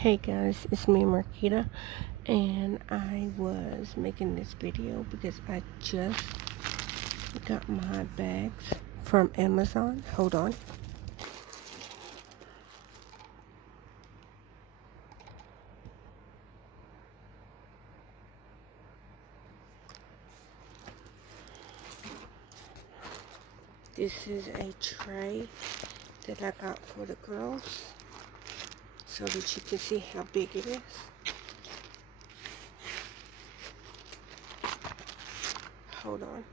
Hey guys, it's me Marquita, and I was making this video because I just got my bags from Amazon. Hold on. This is a tray that I got for the girls so that you can see how big it is. Hold on.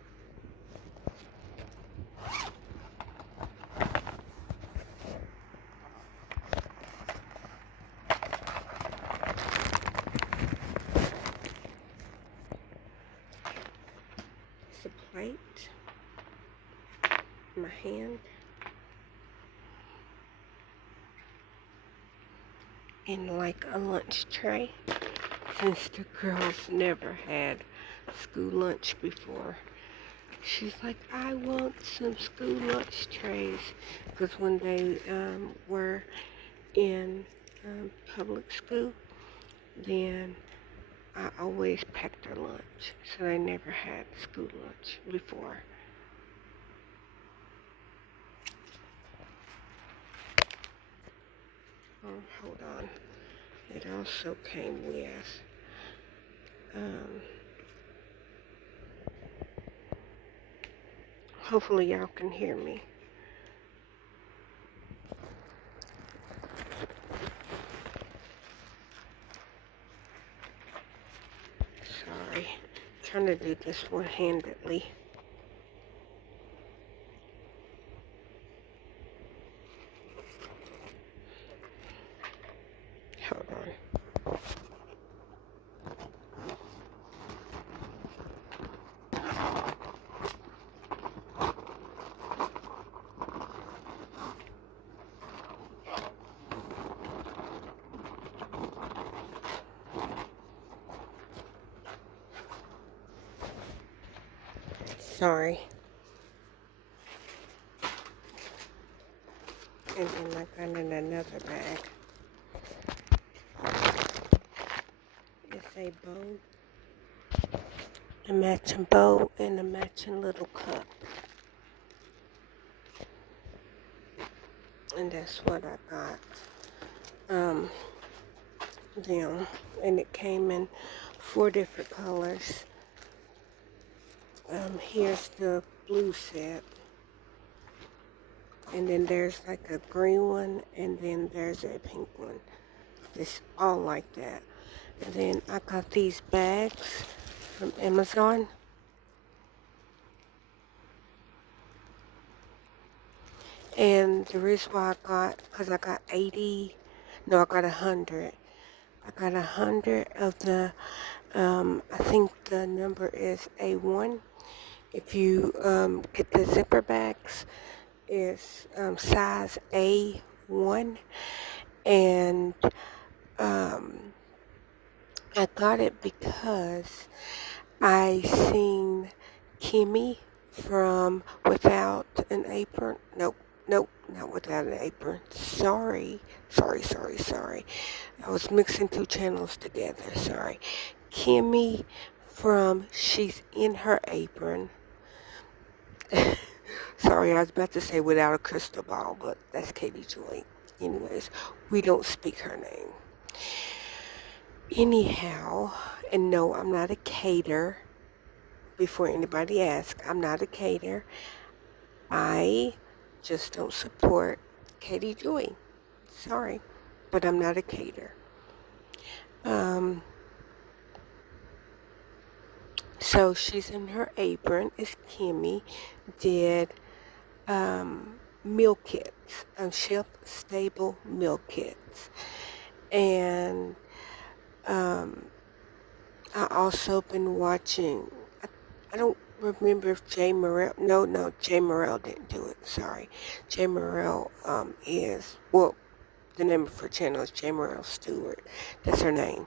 It's a plate, my hand, and like a lunch tray, since the girls never had school lunch before. She's like, I want some school lunch trays, because when they were in public school, then I always packed their lunch, so they never had school lunch before. Hold on. It also came with hopefully y'all can hear me. Sorry, trying to do this one-handedly. Hold on. Sorry. And then I got in another bag. It's a bow, a matching bow, and a matching little cup. And that's what I got. Them. And it came in 4 different colors. Here's the blue set. And then there's like a green one, and then there's a pink one. It's all like that. And then I got these bags from Amazon. And the reason why because I got 100. I got 100 of the, I think the number is A1. If you get the zipper bags, it's size A1. And I got it because I seen Kimmie from Without an Apron. Nope, not Without an Apron. Sorry. I was mixing 2 channels together. Sorry. Kimmie from She's in Her Apron. Sorry, I was about to say Without a Crystal Ball, but that's Katie Joy. Anyways, we don't speak her name. Anyhow, and no, I'm not a cater. Before anybody asks, I'm not a cater. I just don't support Katie Joy. Sorry, but I'm not a cater. So She's in Her Apron is Kimmie did meal kits, shelf-stable meal kits. And I also been watching, I don't remember if Jay Morrell, no, Jay Morrell didn't do it, sorry. Jay Morrell is, well, the name of her channel is Jay Morrell Stewart. That's her name.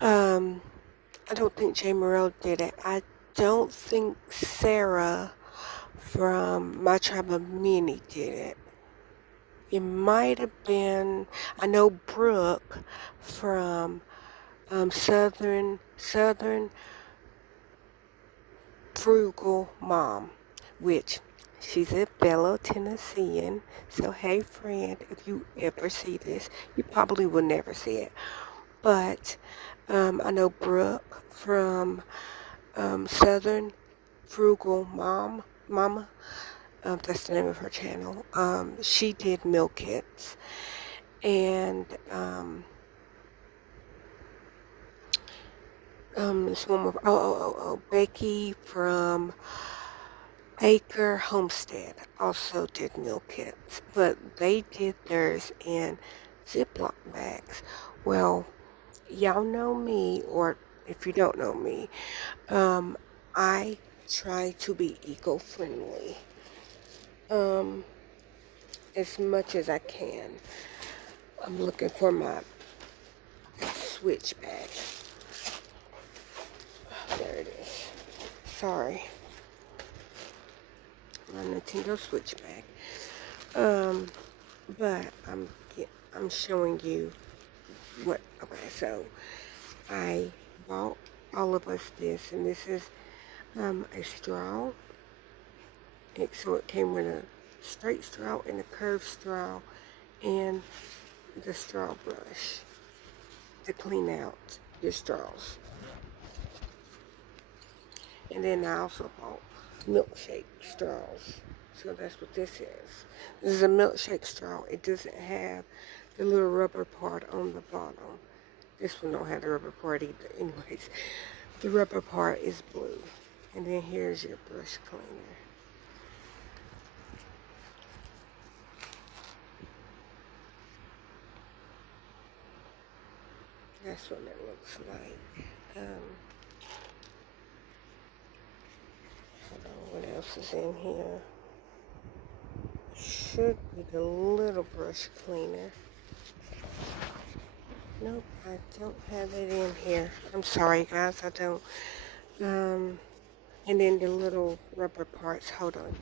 I don't think Jay Morrell did it. I don't think Sarah from My Tribe of Many did it. It might have been, I know Brooke from Southern Frugal Mom, which she's a fellow Tennessean. So hey friend, if you ever see this, you probably will never see it. But I know Brooke from Southern Frugal Mama. That's the name of her channel. She did meal kits, and this woman, Becky from Acre Homestead also did meal kits, but they did theirs in Ziploc bags. Well, y'all know me, or if you don't know me, I try to be eco-friendly as much as I can. I'm looking for my switch bag. There it is. Sorry. My Nintendo Switch bag. But I'm showing you what. Okay, so I bought all of us this, and this is a straw. So it came with a straight straw and a curved straw, and the straw brush to clean out your straws. And then I also bought milkshake straws. So that's what this is. This is a milkshake straw. It doesn't have the little rubber part on the bottom. This one don't have the rubber part either. Anyways, the rubber part is blue. And then here's your brush cleaner. That's what it looks like. Hold on, what else is in here? Should be the little brush cleaner. Nope, I don't have it in here. I'm sorry, guys, I don't. And then the little rubber parts. Hold on.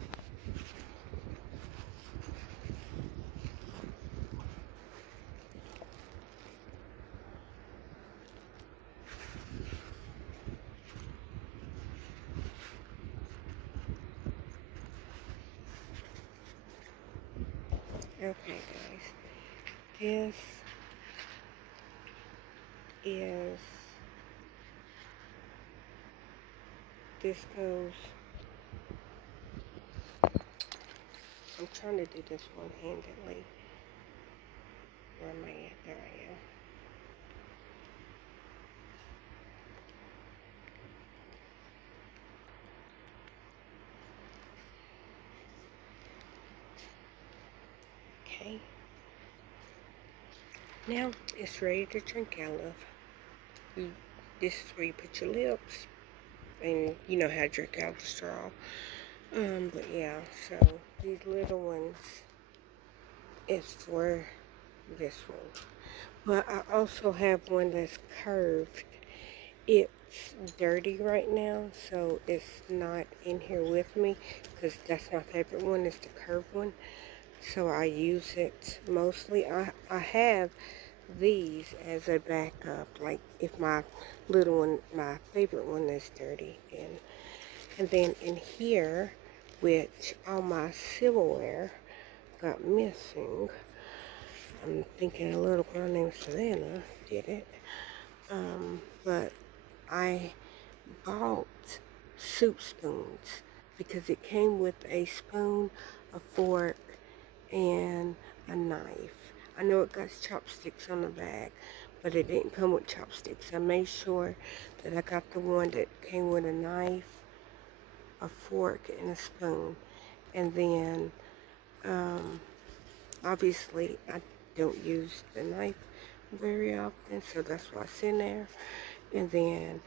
Okay, guys. This goes. I'm trying to do this one-handedly. Where am I at? There I am. Okay. Now it's ready to drink out of. This is where you put your lips, and you know how to drink out of the straw. But yeah, so these little ones is for this one. But I also have one that's curved. It's dirty right now, so it's not in here with me, because that's my favorite one, is the curved one. So I use it mostly. I have these as a backup, like if my little one, my favorite one, is dirty. And then in here, which all my silverware got missing, I'm thinking a little girl named Savannah did it. But I bought soup spoons because it came with a spoon, a fork, and a knife. I know it got chopsticks on the bag, but it didn't come with chopsticks. I made sure that I got the one that came with a knife, a fork, and a spoon. And then, obviously, I don't use the knife very often, so that's why it's in there. And then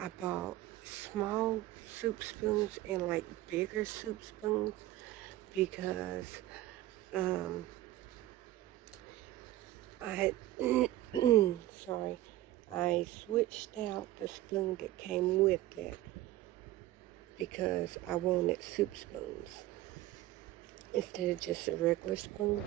I bought small soup spoons and like bigger soup spoons because I had sorry, I switched out the spoon that came with it because I wanted soup spoons instead of just a regular spoon.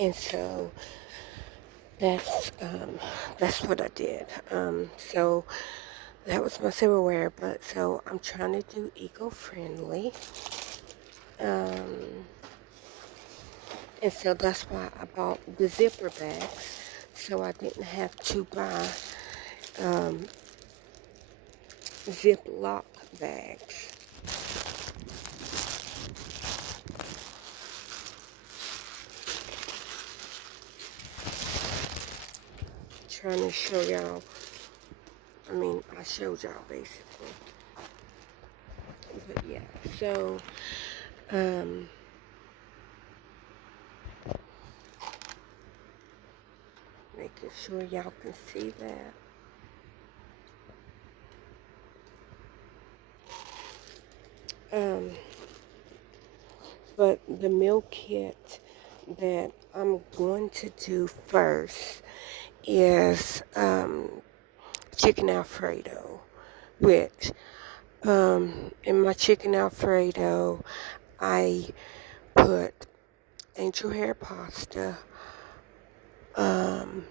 And so that's what I did. So that was my silverware, but so I'm trying to do eco-friendly. And so that's why I bought the zipper bags, so I didn't have to buy Ziploc bags. Trying to show y'all, I showed y'all basically. But yeah, so, making sure y'all can see that. But the meal kit that I'm going to do first is chicken Alfredo, which in my chicken Alfredo I put angel hair pasta.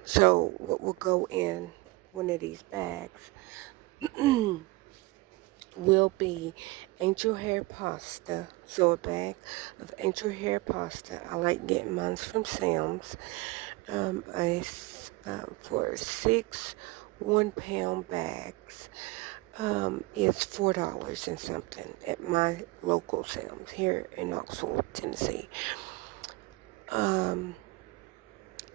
So what will go in one of these bags will be angel hair pasta. So a bag of angel hair pasta. I like getting mine from Sam's. For 6 1-pound bags is $4 and something at my local Sam's here in Knoxville, Tennessee.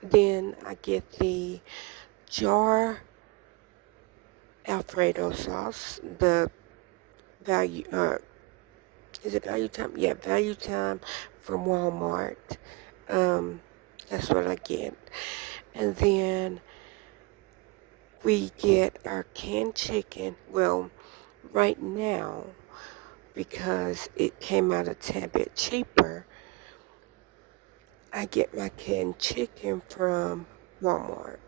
Then I get the jar Alfredo sauce, the value, is it Value Time? Yeah, Value Time from Walmart. That's what I get. And then we get our canned chicken. Well, right now, because it came out a tad bit cheaper, I get my canned chicken from Walmart.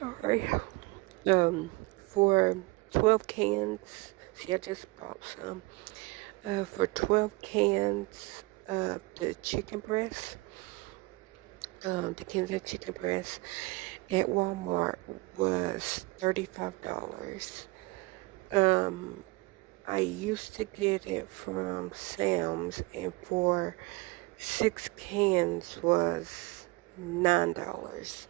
Sorry. For 12 cans, see, I just bought some. For 12 cans of the chicken breast, the cans of chicken breast at Walmart was $35. I used to get it from Sam's, and for 6 cans was $9.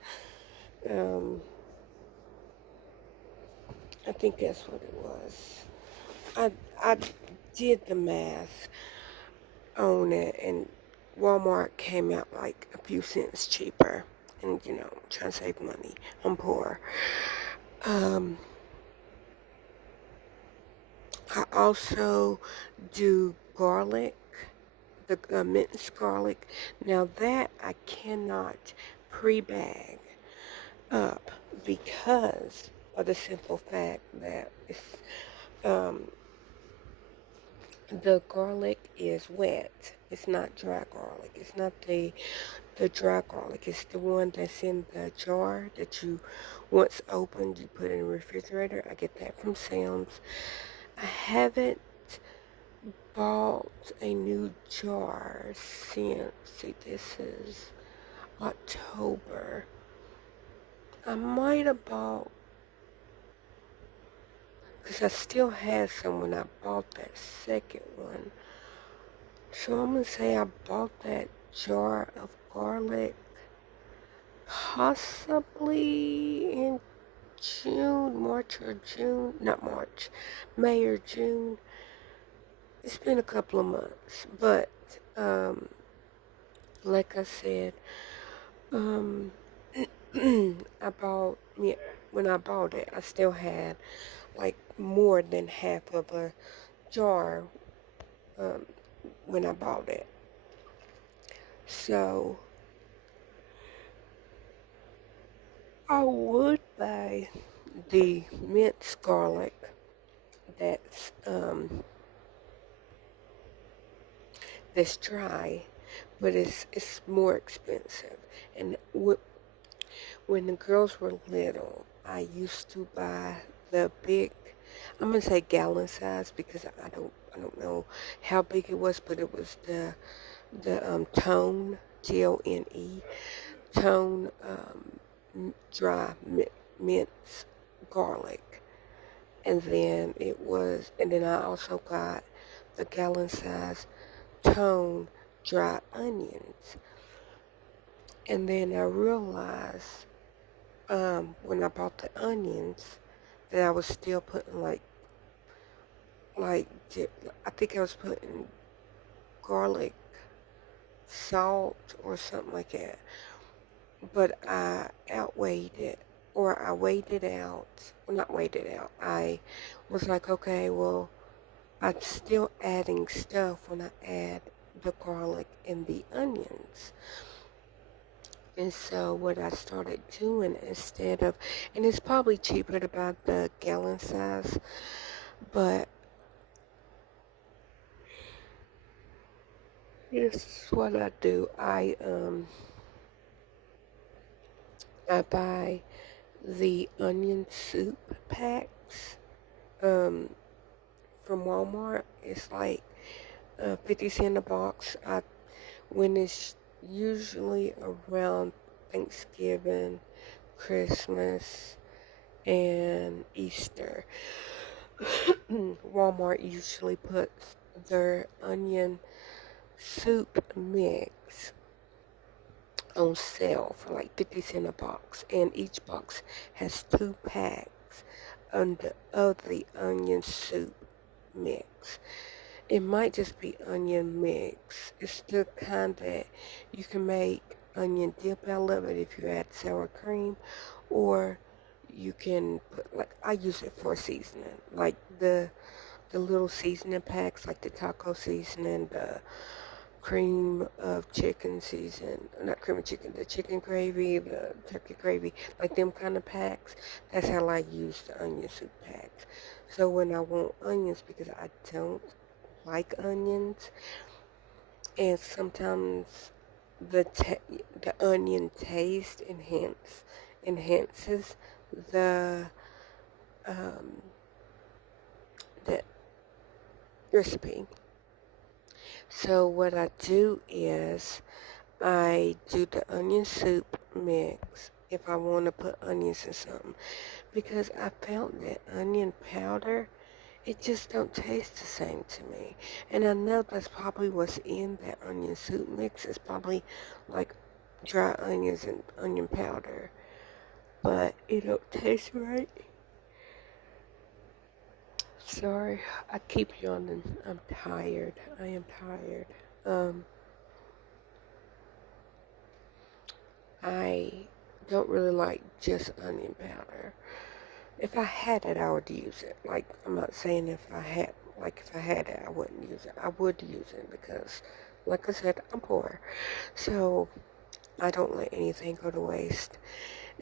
I think that's what it was. I did the math on it, and Walmart came out like a few cents cheaper. And trying to save money. I'm poor. I also do garlic, the minced garlic. Now that I cannot pre-bag up because of the simple fact that the garlic is wet. It's not dry garlic. It's not the dry garlic. It's the one that's in the jar that you, once opened, you put in the refrigerator. I get that from Sam's. I haven't bought a new jar since, see, this is October. I might have bought, because I still had some when I bought that second one. So I'm going to say I bought that jar of garlic possibly in June, March or June, not March, May or June. It's been a couple of months, but like I said, when I bought it, I still had like more than half of a jar when I bought it. So I would buy the minced garlic that's dry, but it's more expensive. And when the girls were little, I used to buy the big, I'm gonna say gallon size because I don't know how big it was, but it was the tone, Tone, tone dry minced garlic. And then I also got the gallon size tone dry onions. And then I realized when I bought the onions that I was still putting like I think I was putting garlic salt or something like that. But I outweighed it, or I weighed it out. Well, not weighed it out. I was like, okay, well, I'm still adding stuff when I add the garlic and the onions. And so what I started doing instead of, and it's probably cheaper to buy the gallon size, but this is what I do. I buy the onion soup packs from Walmart. It's like 50 cents a box. When it's usually around Thanksgiving, Christmas, and Easter, Walmart usually puts their onion soup mix on sale for like 50 cents a box, and each box has 2 packs of the onion soup mix. It might just be onion mix. It's the kind that you can make onion dip out of it if you add sour cream, or you can put, like, I use it for seasoning, like the little seasoning packs, like the taco seasoning, the cream of chicken season, not cream of chicken, the chicken gravy, the turkey gravy, like them kind of packs. That's how I use the onion soup packs. So when I want onions, because I don't like onions, and sometimes the onion taste enhances the um, the recipe. So what I do is I do the onion soup mix if I want to put onions in something, because I found that onion powder, it just don't taste the same to me. And I know that's probably what's in that onion soup mix. It's probably like dry onions and onion powder, but it don't taste right. Sorry, I keep yawning. I'm tired. I am tired. I don't really like just onion powder. If I had it, I would use it. Like, I'm not saying if I had it, I wouldn't use it. I would use it because, like I said, I'm poor. So, I don't let anything go to waste.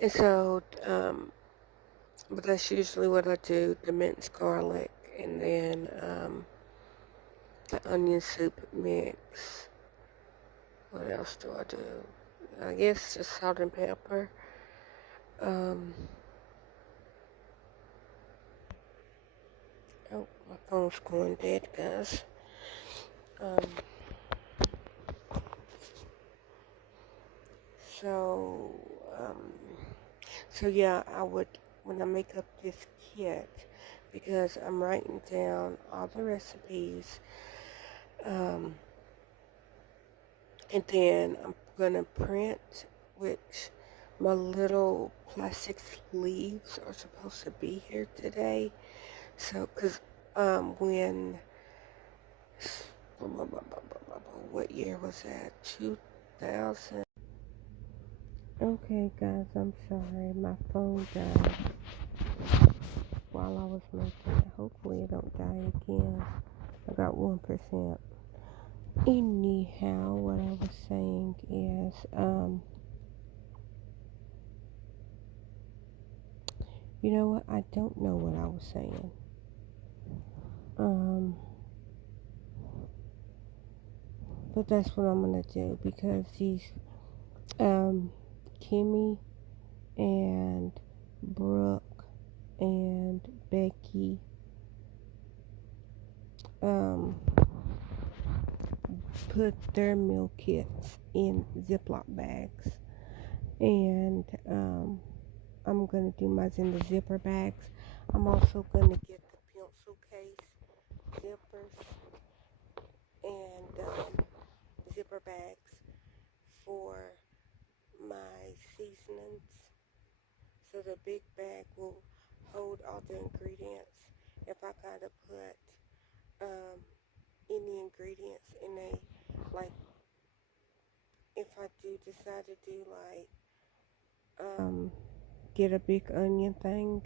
And so, but that's usually what I do, the minced garlic, and then, the onion soup mix. What else do I do? I guess just salt and pepper. Oh, my phone's going dead, guys. Um, so, um, so yeah, I would, when I make up this kit, because I'm writing down all the recipes, and then I'm gonna print, which my little plastic sleeves are supposed to be here today. So, cause, when, what year was that? 2000. Okay, guys, I'm sorry. My phone died while I was making it. Hopefully, it don't die again. I got 1%. Anyhow, what I was saying is, you know what? I don't know what I was saying. But that's what I'm gonna do, because these, Kimmie and Brooke and Becky put their meal kits in Ziploc bags, and I'm gonna do mine in the zipper bags. I'm also gonna get the pencil case zippers and zipper bags for my seasonings. So the big bag will hold all the ingredients. If I gotta put any ingredients in a, like, if I do decide to do get a big onion thing,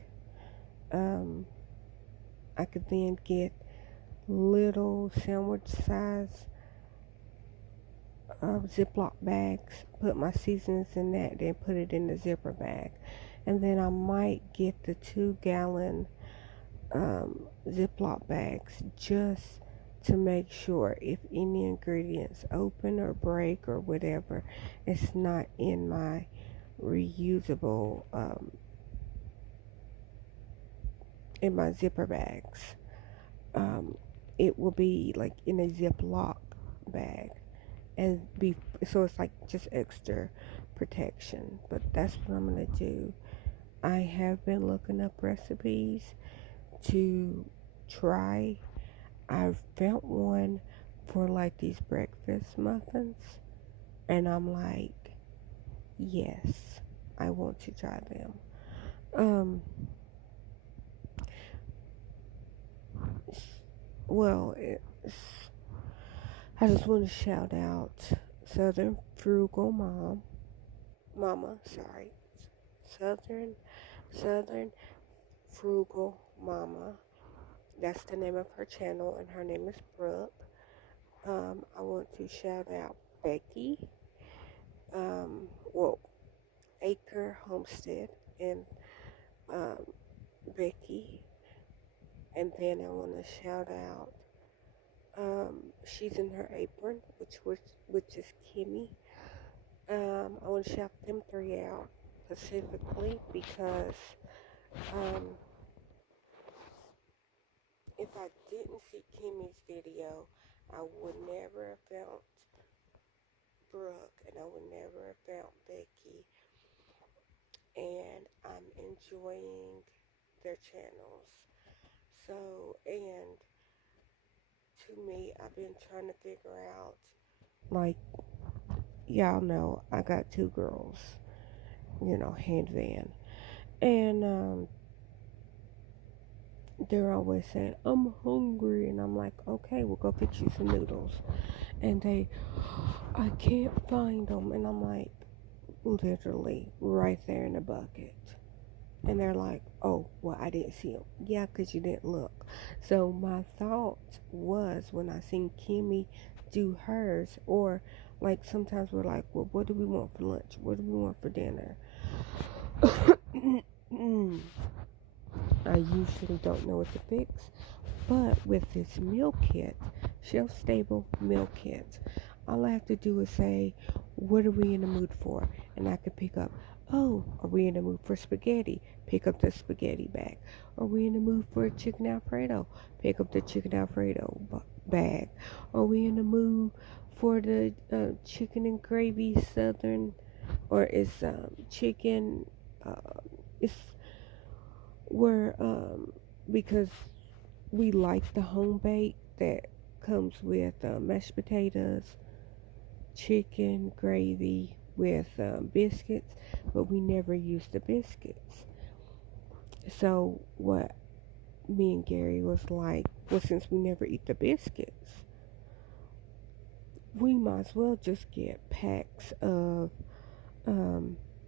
I could then get little sandwich size Ziploc bags, put my seasonings in that, then put it in the zipper bag. And then I might get the 2-gallon Ziploc bags just to make sure if any ingredients open or break or whatever, it's not in my reusable, in my zipper bags. It will be like in a Ziploc bag, and be so it's like just extra protection. But that's what I'm gonna do. I have been looking up recipes to try. I've found one for like these breakfast muffins, and I'm like, yes, I want to try them. Well, I just want to shout out Southern Frugal Momma, sorry, Southern Frugal Momma. That's the name of her channel, and her name is Brooke. I want to shout out Becky, Acre, Homestead, and Becky. And then I want to shout out, she's in her apron, which is Kimmie. I want to shout them 3 out specifically because if I didn't see Kimmie's video, I would never have found Brooke, and I would never have found Becky. And I'm enjoying their channels. So, and to me, I've been trying to figure out, like, y'all know, I got 2 girls, hand van. And, they're always saying, I'm hungry. And I'm like, okay, we'll go fix you some noodles. And I can't find them. And I'm like, literally right there in the bucket. And they're like, oh, well, I didn't see them. Yeah, because you didn't look. So my thought was, when I seen Kimmie do hers, or like sometimes we're like, well, what do we want for lunch? What do we want for dinner? I usually don't know what to fix. But with this meal kit, shelf-stable meal kit, all I have to do is say, what are we in the mood for? And I can pick up, oh, are we in the mood for spaghetti? Pick up the spaghetti bag. Are we in the mood for chicken Alfredo? Pick up the chicken Alfredo bag. Are we in the mood for the chicken and gravy southern, or it's chicken, it's where, because we like the home bake that comes with mashed potatoes, chicken gravy with biscuits, but we never use the biscuits. So what me and Gary was like, well, since we never eat the biscuits, we might as well just get packs of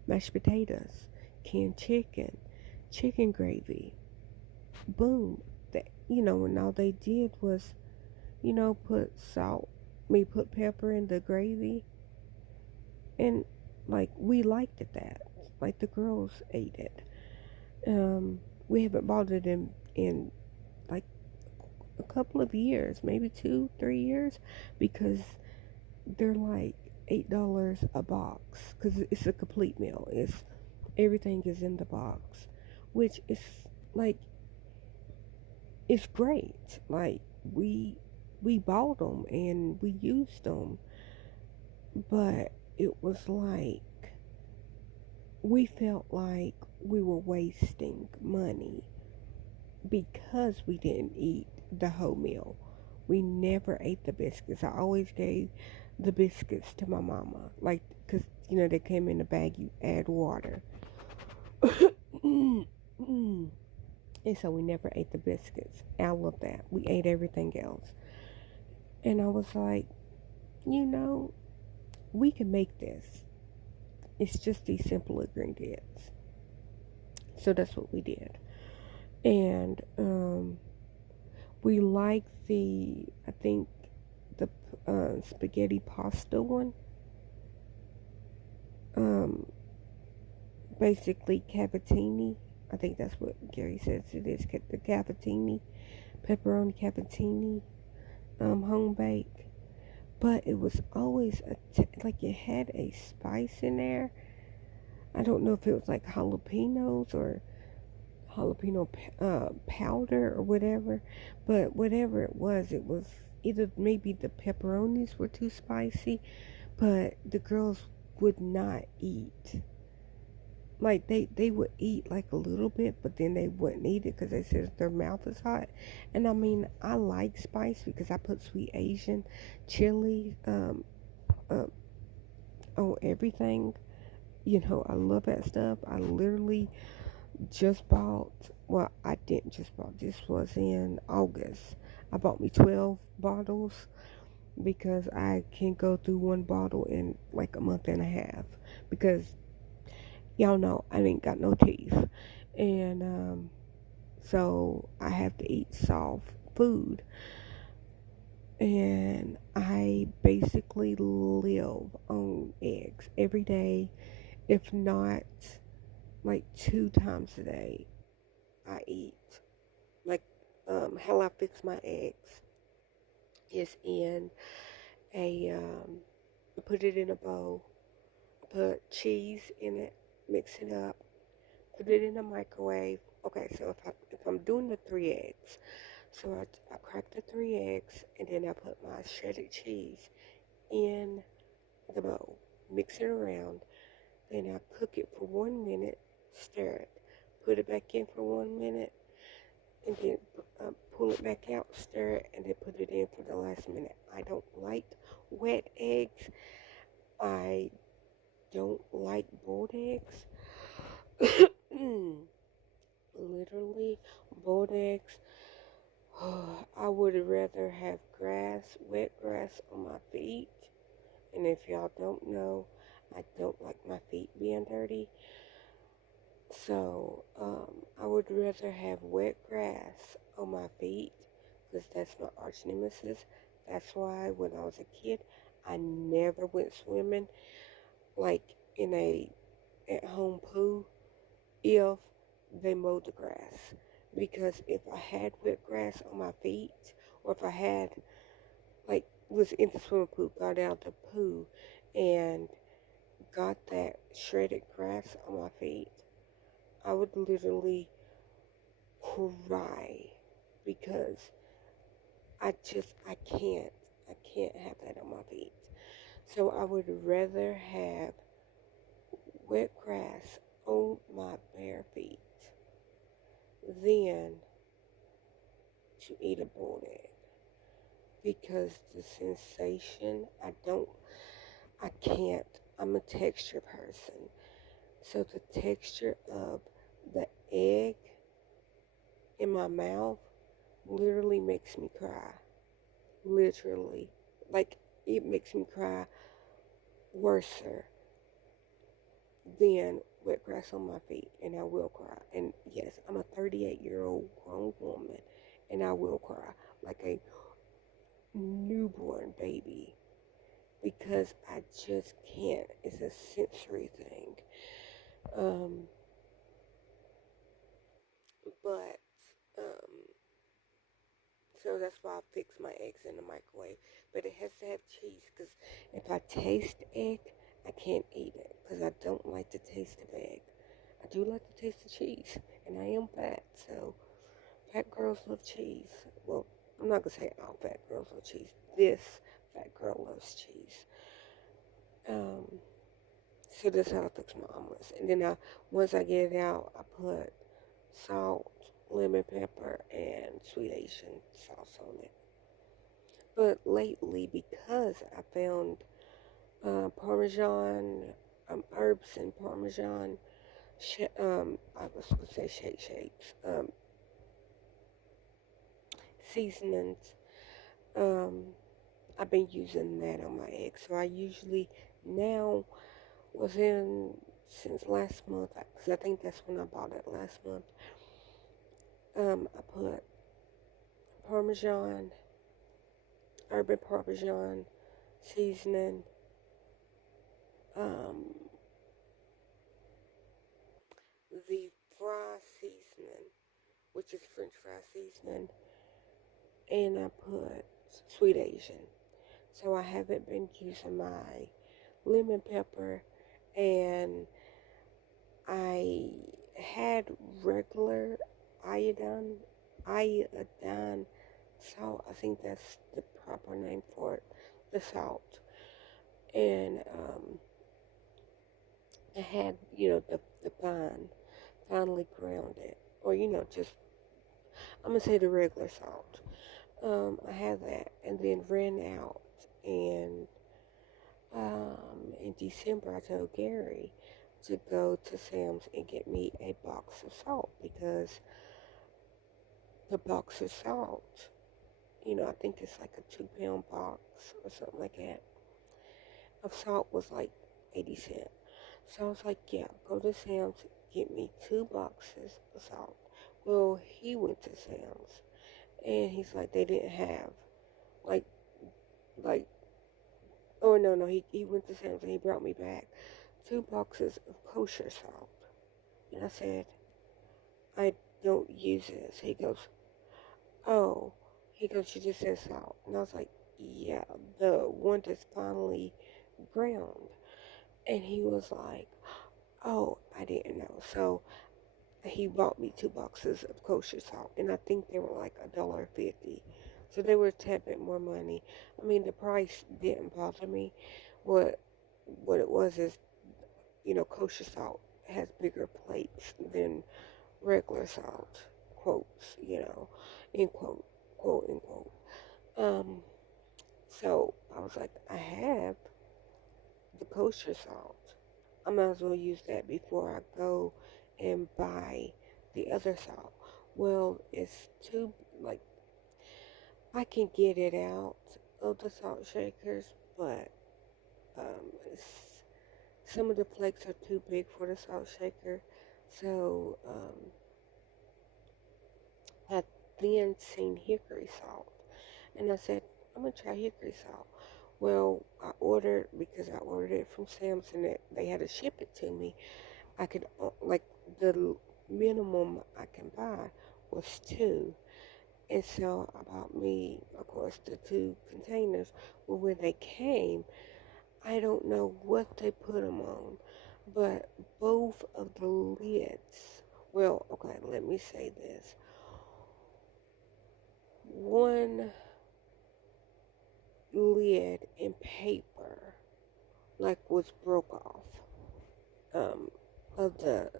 mashed potatoes, canned chicken gravy. Boom. And all they did was, put pepper in the gravy. And, like, we liked it that. Like, the girls ate it. We haven't bought it in like, a couple of years, maybe 2-3 years, because they're like $8 a box, because it's a complete meal. It's Everything is in the box, which is like, it's great. Like, we bought them and we used them, but it was like we felt like we were wasting money because we didn't eat the whole meal. We never ate the biscuits. I always gave the biscuits to my mama, like, because they came in a bag. You add water, and so we never ate the biscuits. I love that. We ate everything else, and I was like, we can make this. It's just these simple ingredients. So that's what we did, and we like I think the spaghetti pasta one. Basically cavazzini. I think that's what Gary says it is. The cavazzini, pepperoni cavazzini, home bake. But it was always like it had a spice in there. I don't know if it was like jalapenos or jalapeno powder or whatever. But whatever it was either maybe the pepperonis were too spicy, but the girls would not eat. Like, they would eat like a little bit, but then they wouldn't eat it because they said their mouth is hot. And I mean, I like spice because I put sweet Asian chili on everything. I love that stuff. I literally just bought, well, I didn't just bought, this was in August. I bought me 12 bottles because I can go through one bottle in like a month and a half because y'all know I ain't got no teeth, and so I have to eat soft food, and I basically live on eggs every day, if not like 2 times a day. I eat like how I fix my eggs is in I put it in a bowl, put cheese in it, mix it up, put it in the microwave. Okay, so if I'm doing the 3 eggs, so I crack the 3 eggs and then I put my shredded cheese in the bowl, mix it around, then I cook it for 1 minute, stir it, put it back in for 1 minute, and then pull it back out, stir it, and then put it in for the last minute. I don't like wet eggs. I don't like boiled eggs. Literally, boiled eggs. I would rather have wet grass on my feet. And if y'all don't know, I don't like my feet being dirty. So, I would rather have wet grass on my feet because that's my arch nemesis. That's why when I was a kid, I never went swimming like in a at-home pool if they mowed the grass. Because if I had wet grass on my feet, or if I had, like, was in the swimming pool, got out the pool, and got that shredded grass on my feet, I would literally cry because I can't have that on my feet. So I would rather have wet grass on my bare feet than to eat a boiled egg. Because the sensation, I can't, I'm a texture person. So the texture of the egg in my mouth literally makes me cry. Literally. Like, it makes me cry worse than wet grass on my feet, and I will cry. And yes, I'm a 38-year-old grown woman, and I will cry like a newborn baby because I just can't. It's a sensory thing. But so that's why I fix my eggs in the microwave. But it has to have cheese because if I taste egg, I can't eat it because I don't like the taste of egg. I do like to taste the cheese, and I am fat, so fat girls love cheese. Well, I'm not gonna say all fat girls love cheese. This fat girl loves cheese. Um, so that's how I fix my omelets. And then once I get it out, I put salt, lemon pepper, and sweet Asian sauce on it. But lately, because I found Parmesan, herbs and Parmesan, I was going to say shakes, seasonings, um, I've been using that on my eggs. So I usually now since last month, because I think that's when I bought it last month. I put Parmesan, urban Parmesan seasoning, um, the fry seasoning, which is French fry seasoning, and I put sweet Asian. So I haven't been using my lemon pepper, and I had regular iodine, iodine salt. I think that's the proper name for it, the salt. And I had, the finely ground it, or just I'm gonna say the regular salt. I had that, and then ran out, and in December I told Gary to go to Sam's and get me a box of salt, because the box of salt, I think it's like a 2 pound box or something like that of salt was like 80 cents. So I was like, yeah, go to Sam's, get me 2 boxes of salt. Well, he went to Sam's, and he's like, they didn't have, like, like, oh, no, he went to Sam's, and he brought me back 2 boxes of kosher salt. And I said, I don't use this. He goes, oh, you just said salt. And I was like, yeah, the one that's finally ground. And he was like, oh, I didn't know. So he bought me 2 boxes of kosher salt, and I think they were like $1.50. So they were a tad bit more money. I mean, the price didn't bother me. What it was is, kosher salt has bigger plates than regular salt. Quotes, end quote, end quote. So I was like, I have the kosher salt. I might as well use that before I go and buy the other salt. Well, it's like, I can get it out of the salt shakers, but it's, some of the flakes are too big for the salt shaker. So I then seen hickory salt, and I said, I'm gonna try hickory salt. Well, because I ordered it from Sam's, and they had to ship it to me. I could, like, the minimum I can buy was 2. And so I bought me, of course, the 2 containers. Well, when they came, I don't know what they put them on, but both of the lids, well, okay, let me say this. One lid in paper, like, was broke off, um, of the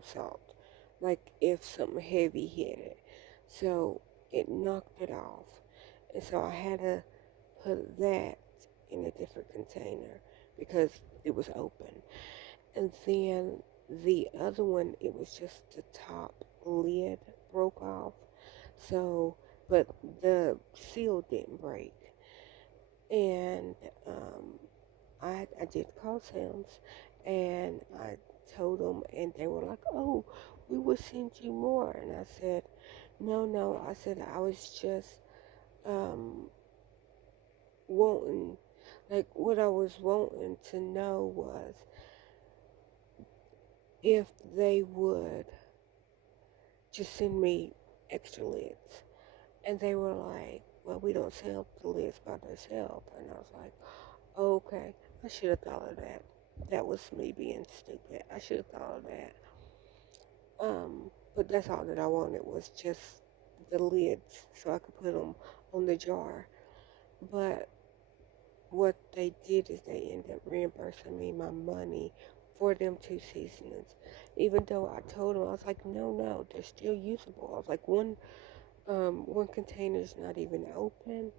salt, like if something heavy hit it. So it knocked it off. And so I had to put that in a different container because it was open. And then the other one, it was just the top lid broke off. So, but the seal didn't break. And I did call Sam's, and I told them, and they were like, oh, we will send you more. And I said, no, I said, I was just wanting, like, what I was wanting to know was if they would just send me extra lids. And they were like, well, we don't sell the lids by themselves. And I was like, okay, I should have thought of that. That was me being stupid. I should have thought of that. But that's all that I wanted was just the lids so I could put them on the jar. But what they did is they ended up reimbursing me my money for them 2 seasonings. Even though I told them, I was like, no, they're still usable. I was like, one container's not even open.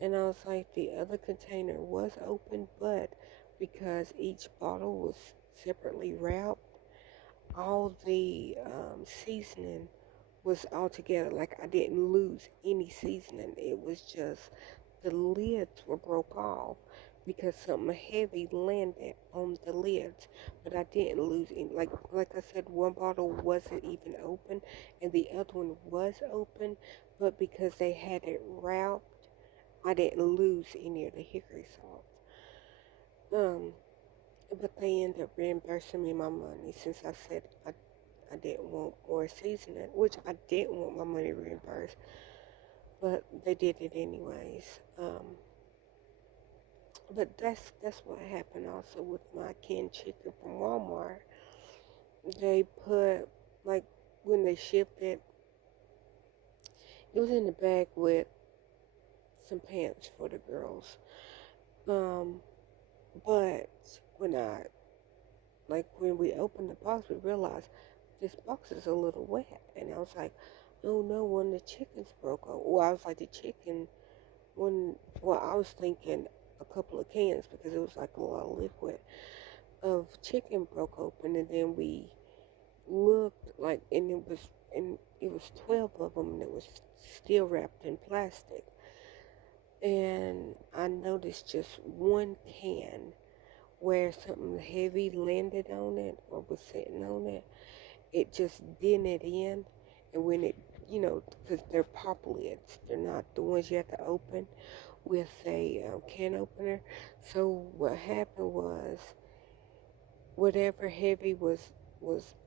And I was like, the other container was open, but because each bottle was separately wrapped, all the seasoning was all together. Like I didn't lose any seasoning. It was just the lids were broke off because something heavy landed on the lids. But I didn't lose any. Like I said, one bottle wasn't even open, and the other one was open. But because they had it wrapped, I didn't lose any of the hickory salt. Um, but they ended up reimbursing me my money since I said I didn't want more seasoning, which I didn't want my money reimbursed, but they did it anyways. But that's what happened also with my canned chicken from Walmart. They put, like, when they shipped it, it was in the bag with some pants for the girls. Um, but when when we opened the box, we realized this box is a little wet. And I was like, oh no, one of the chickens broke off. Well, I was like, the chicken, I was thinking a couple of cans because it was like a lot of liquid of chicken broke open. And then we looked like, and it was 12 of them and it was still wrapped in plastic. And I noticed just one can where something heavy landed on it or was sitting on it, it just dented in. And when it, because they're pop lids, they're not the ones you have to open with a can opener. So what happened was whatever heavy was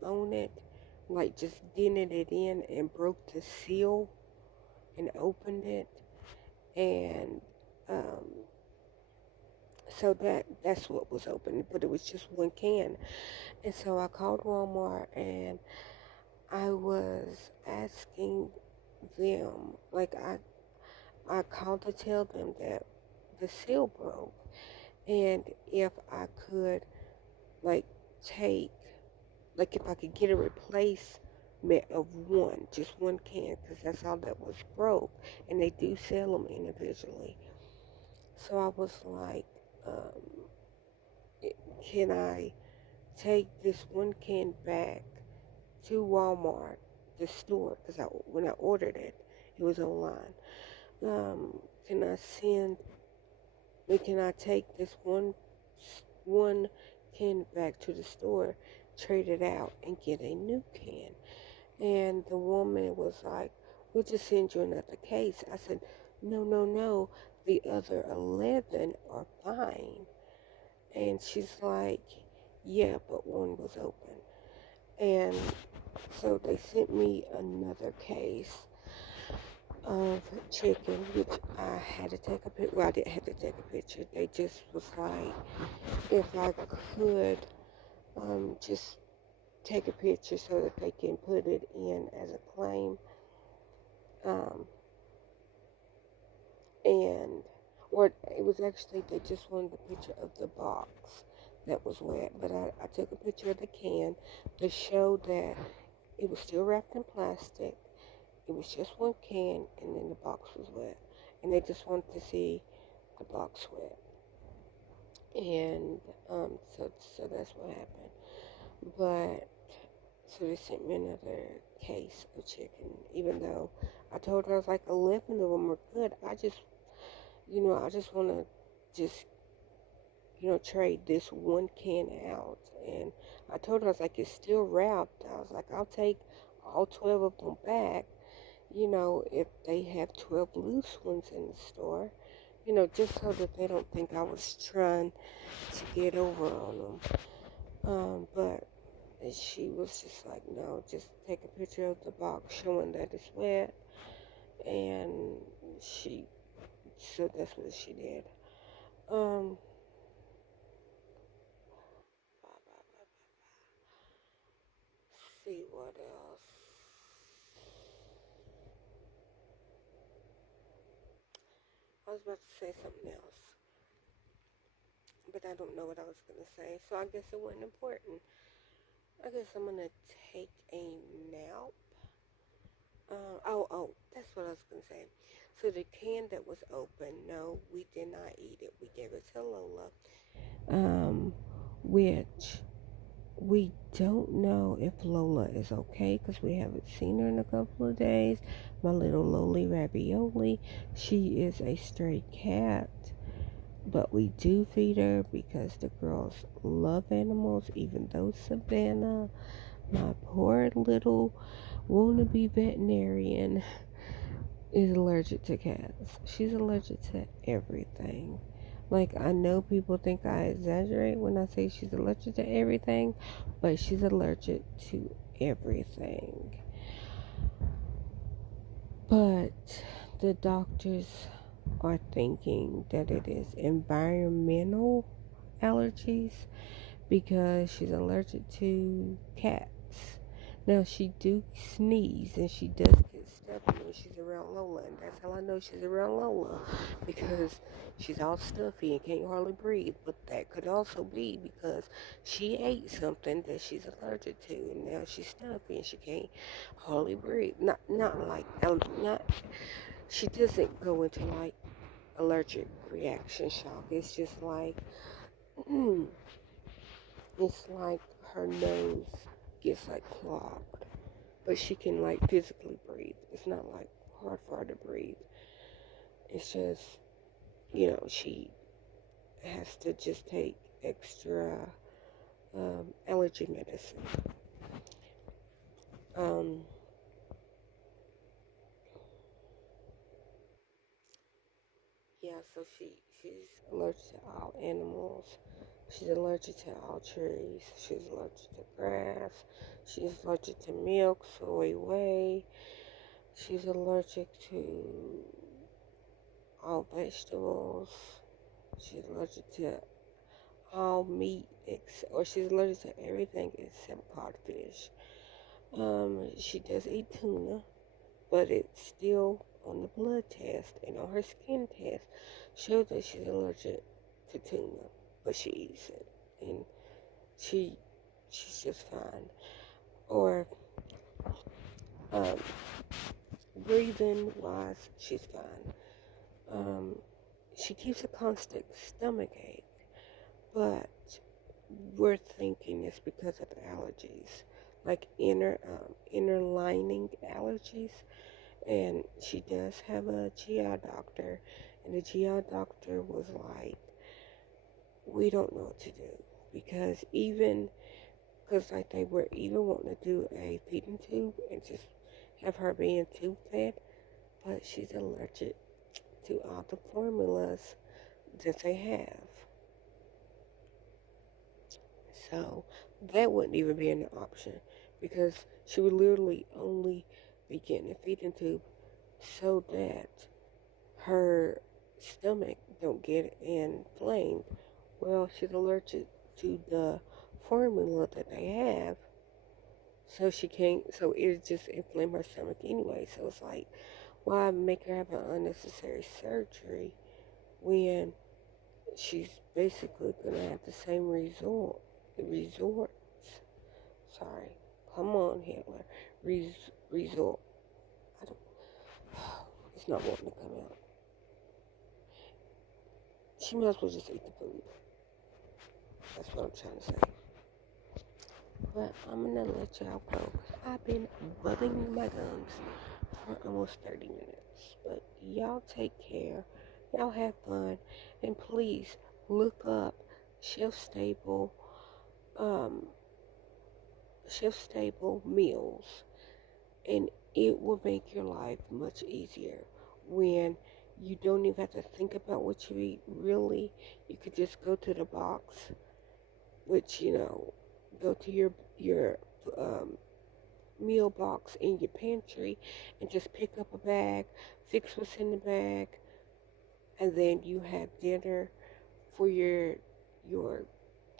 on it, like just dented it in and broke the seal and opened it. And um, so that's what was open, but it was just one can. And so I called Walmart and I was asking them, like I called to tell them that the seal broke and if I could like take, like if I could get a replacement of just one can, because that's all that was broke, and they do sell them individually. So I was like, can I take this one can back to Walmart, the store, because when I ordered it, it was online. Can I can I take this one can back to the store, trade it out, and get a new can? And the woman was like, we'll just send you another case. I said, no, the other 11 are fine. And she's like, yeah, but one was open. And so they sent me another case of chicken, which I had to take a picture. Well, I didn't have to take a picture. They just was like, if I could just take a picture so that they can put it in as a claim. Or it was actually, they just wanted a picture of the box that was wet. But I took a picture of the can to show that it was still wrapped in plastic. It was just one can, and then the box was wet. And they just wanted to see the box wet. And so that's what happened. But so they sent me another case of chicken, even though I told her I was like 11 of them were good. I just want to just trade this one can out. And I told her I was like, it's still wrapped. I was like, I'll take all 12 of them back. If they have 12 loose ones in the store, just so that they don't think I was trying to get over on them. But she was just like, no, just take a picture of the box showing that it's wet. And so that's what she did. what else? I was about to say something else, but I don't know what I was going to say, so I guess it wasn't important. I guess I'm going to take a nap. That's what I was going to say. So the can that was open, no, we did not eat it. We gave it to Lola, which we don't know if Lola is okay because we haven't seen her in a couple of days. My little lowly ravioli, she is a stray cat, but we do feed her because the girls love animals, even though Savannah, my poor little wannabe veterinarian, is allergic to cats. She's allergic to everything. Like, I know people think I exaggerate when I say she's allergic to everything, but she's allergic to everything. But the doctors are thinking that it is environmental allergies because she's allergic to cats. Now, she do sneeze and she does get stuffy when she's around Lola, and that's how I know she's around Lola, because she's all stuffy and can't hardly breathe. But that could also be because she ate something that she's allergic to, and now she's stuffy and she can't hardly breathe. Not she doesn't go into like allergic reaction shock. It's just like it's like her nose gets like clogged, but she can like physically breathe. It's not like hard for her to breathe. It's just, she has to just take extra allergy medicine. Yeah, so she's allergic to all animals. She's allergic to all trees. She's allergic to grass. She's allergic to milk, soy, whey. She's allergic to all vegetables. She's allergic to all meat, or she's allergic to everything except codfish. She does eat tuna, but it's still on the blood test and on her skin test shows that she's allergic to tuna, but she eats it, and she's just fine. Or breathing wise, she's fine. She keeps a constant stomach ache, but we're thinking it's because of allergies, like inner lining allergies. And she does have a GI doctor, and the GI doctor was like, we don't know what to do, because like they were even wanting to do a feeding tube and just have her being tube fed, but she's allergic to all the formulas that they have. So that wouldn't even be an option, because she would literally only be getting a feeding tube so that her stomach don't get inflamed. Well, she's allergic to the formula that they have, so she can't, so it just inflame her stomach anyway. So it's like, why make her have an unnecessary surgery when she's basically gonna have the same resorts. Sorry, come on, Hitler. Resort. I don't. It's not wanting to come out. She might as well just eat the food. That's what I'm trying to say. But I'm gonna let y'all go. I've been bubbling my gums for almost 30 minutes. But y'all take care. Y'all have fun. And please look up shelf-stable meals. And it will make your life much easier when you don't even have to think about what you eat. Really, you could just go to the box, which, go to your meal box in your pantry and just pick up a bag, fix what's in the bag, and then you have dinner for your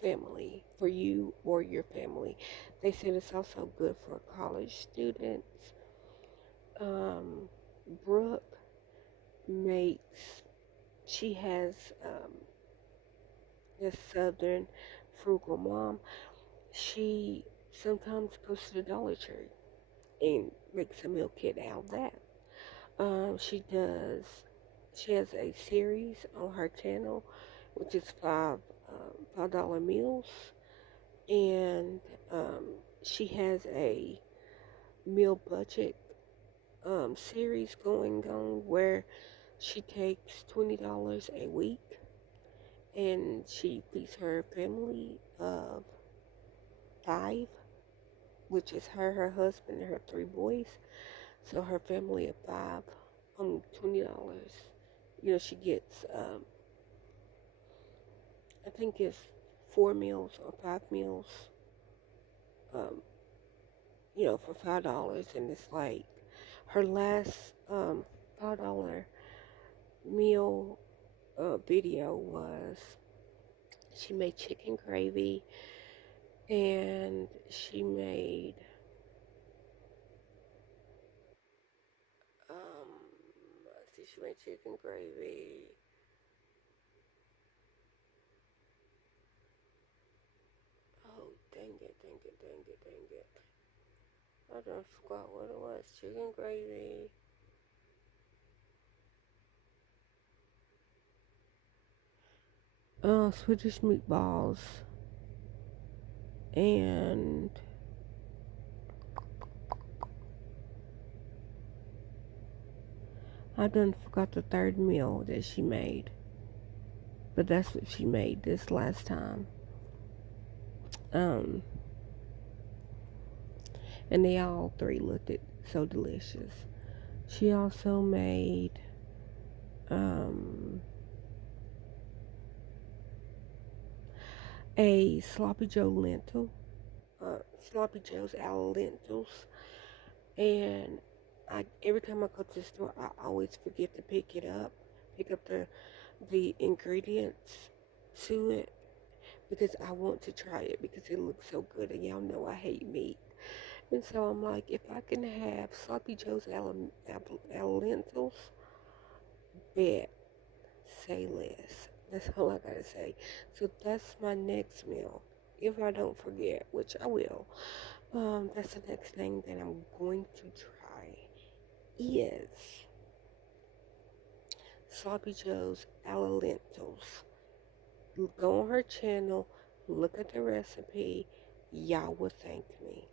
family, for you or your family. They said it's also good for college students. Brooke makes, she has this Southern Frugal mom. She sometimes goes to the Dollar Tree and makes a meal kit out of that. She does. She has a series on her channel, which is $5 meals, and she has a meal budget series going on where she takes $20 a week and she feeds her family of 5, which is her husband, and her 3 boys. So her family of 5 on $20. You know, she gets, I think it's 4 meals or 5 meals, um, you know, for $5. And it's like her last $5 meal video was, she made chicken gravy, and she made let's see, she made chicken gravy. Oh, dang it, dang it, dang it, dang it. I done forgot what it was. Chicken gravy. Swedish meatballs. And I done forgot the third meal that she made. But that's what she made this last time. And they all 3 looked so delicious. She also made a sloppy joe lentil, sloppy joes out of lentils, and every time I go to the store, I always forget to pick up the ingredients to it, because I want to try it because it looks so good, and y'all know I hate meat. And so I'm like, if I can have sloppy joes out of lentils, bet, say less. That's all I gotta say. So that's my next meal. If I don't forget, which I will, that's the next thing that I'm going to try is sloppy joes a la lentils. Go on her channel, look at the recipe. Y'all will thank me.